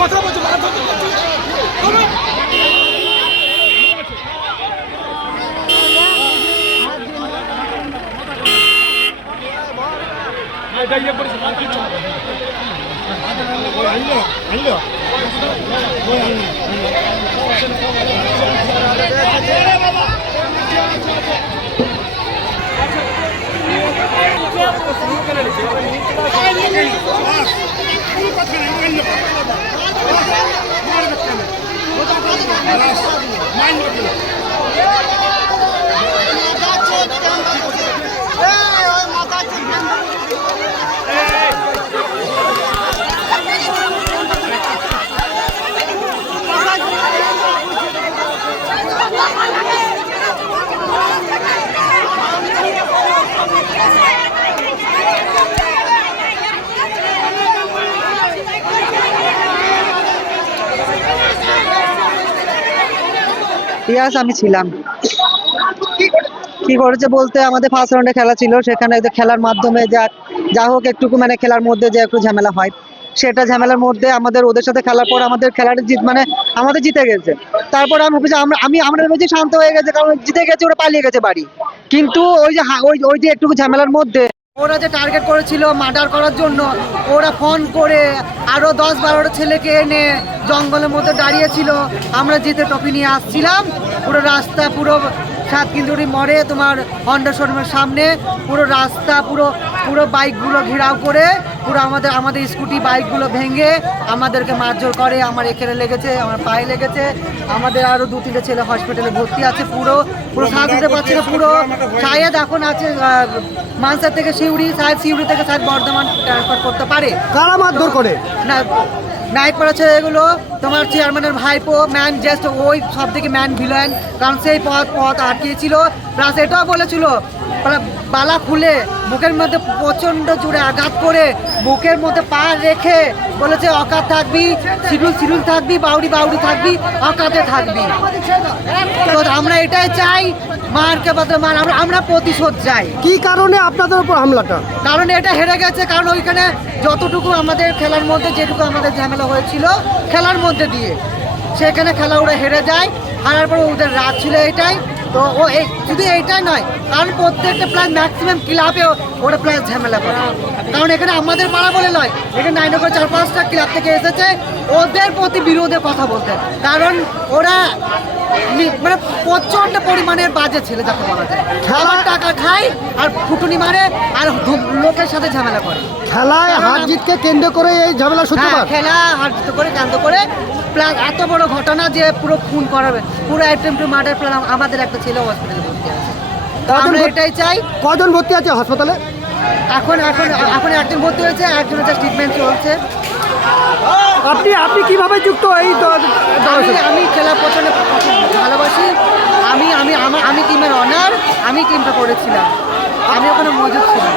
কথা বলছো মাথা 알려 알려 না। ইয়াস আমি ছিলাম। কি করেছে বলতে আমাদের ফার্স্ট রাউন্ডে খেলা ছিল, সেখানে খেলার মাধ্যমে যা যা হোক একটুকু মানে খেলার মধ্যে যে একটু ঝামেলা হয়, সেটা ঝামেলার মধ্যে আমাদের ওদের সাথে খেলার পর আমাদের খেলাটা জিত মানে আমাদের জিতে গেছে। তারপর আমি ভেবেছি, আমরা, আমি, আমরা ভেবেছি শান্ত হয়ে গেছে, কারণ জিতে গেছে, ওরা পালিয়ে গেছে বাড়ি। কিন্তু ওই যে ওই ওই যে একটু ঝামেলার মধ্যে ওরা যে টার্গেট করেছিল মার্ডার করার জন্য, ওরা ফোন করে আরও দশ বারোটা ছেলেকে এনে জঙ্গলের মধ্যে দাঁড়িয়েছিল। আমরা জিতে টপি নিয়ে আসছিলাম। পুরো রাস্তা, পুরো সাত কিন্দুরি মরে তোমার হন্ডা শোরুমের সামনে, পুরো রাস্তা, পুরো পুরো বাইকগুলো ঘেরাও করে পুরো আমাদের আমাদের স্কুটি বাইকগুলো ভেঙে আমাদেরকে মারধর করে আমার এখানে লেগেছে আমার পায়ে লেগেছে। আমাদের আরও দু তিনটে ছেলে হসপিটালে ভর্তি আছে পুরো। পুরো দিতে পারছে না পুরো শায়েদ এখন আছে মানসার থেকে শিউড়ি সাহেব শিউড়ি থেকে সাহেব বর্ধমান ট্রান্সফার করতে পারে। কারা মারধর করে? না নাইট পড়েছে এগুলো তোমার চেয়ারম্যানের ভাইপো ম্যান জাস্ট ওই সব থেকে ম্যান ভিলেন কারণ সেই পথ পথ আটকিয়েছিল। প্লাস এটাও বলেছিল বালা- বালা খুলে বুকের মধ্যে প্রচণ্ড জোরে আঘাত করে বুকের মধ্যে পা রেখে বলেছে অকাত থাকবি শিডিউল শিডিউল থাকবি বাউরি বাউরি থাকবি অকাতে থাকবি। তো আমরা এটাই চাই মারকে বদলে মার আমরা আমরা প্রতিশোধ চাই। কি কারণে আপনাদের উপর হামলাটা? কারণ এটা হেরে গেছে কারণ ওইখানে যতটুকু আমাদের খেলার মধ্যে যেটুকু আমাদের ঝামেলা হয়েছিল খেলার মধ্যে দিয়ে। সেখানে খেলা ওরা হেরে যায় হারার পর ওদের রাত ছিল এটাই। তো ও এই, শুধু এইটাই নয়, কারণ প্রত্যেকটা প্রায় ম্যাক্সিমাম ক্লাবে ওরা প্রায় ঝামেলা করে। কারণ এখানে আমাদের পাড়া বলে নয়, এখানে নাইন করে চার পাঁচটা ক্লাব থেকে এসেছে, ওদের প্রতি বিরোধে কথা বলতে। কারণ ওরা মানে প্রচণ্ড পরিমাণের বাজে ছেলে যাকে বলা যায়। খেলার টাকা খায় আর ফুটুনি মারে আর লোকের সাথে ঝামেলা করে। খেলায় হার জিতকে কেন্দ্র করে এই ঝামেলা হ্যাঁ সূত্রপাত খেলা হার জিত করে কান্ত করে প্লাস এত বড় ঘটনা যে পুরো খুন করাবে। পুরো অ্যাটেম্প টু মার্ডার প্ল্যান আমাদের একটা ছেলে হসপিটালে ভর্তি আছে। আমরা এটাই চাই। কজন ভর্তি আছে হাসপাতালে এখন এখন এখন একজন ভর্তি হয়েছে একজনের যা ট্রিটমেন্ট চলছে। আপনি আপনি কীভাবে যুক্ত এই আমি খেলা প্রচণ্ড ভালোবাসি। আমি আমি আমি টিমের অনার আমি টিমটা করেছিলাম। আমি ওখানে মজুদ ছিলাম।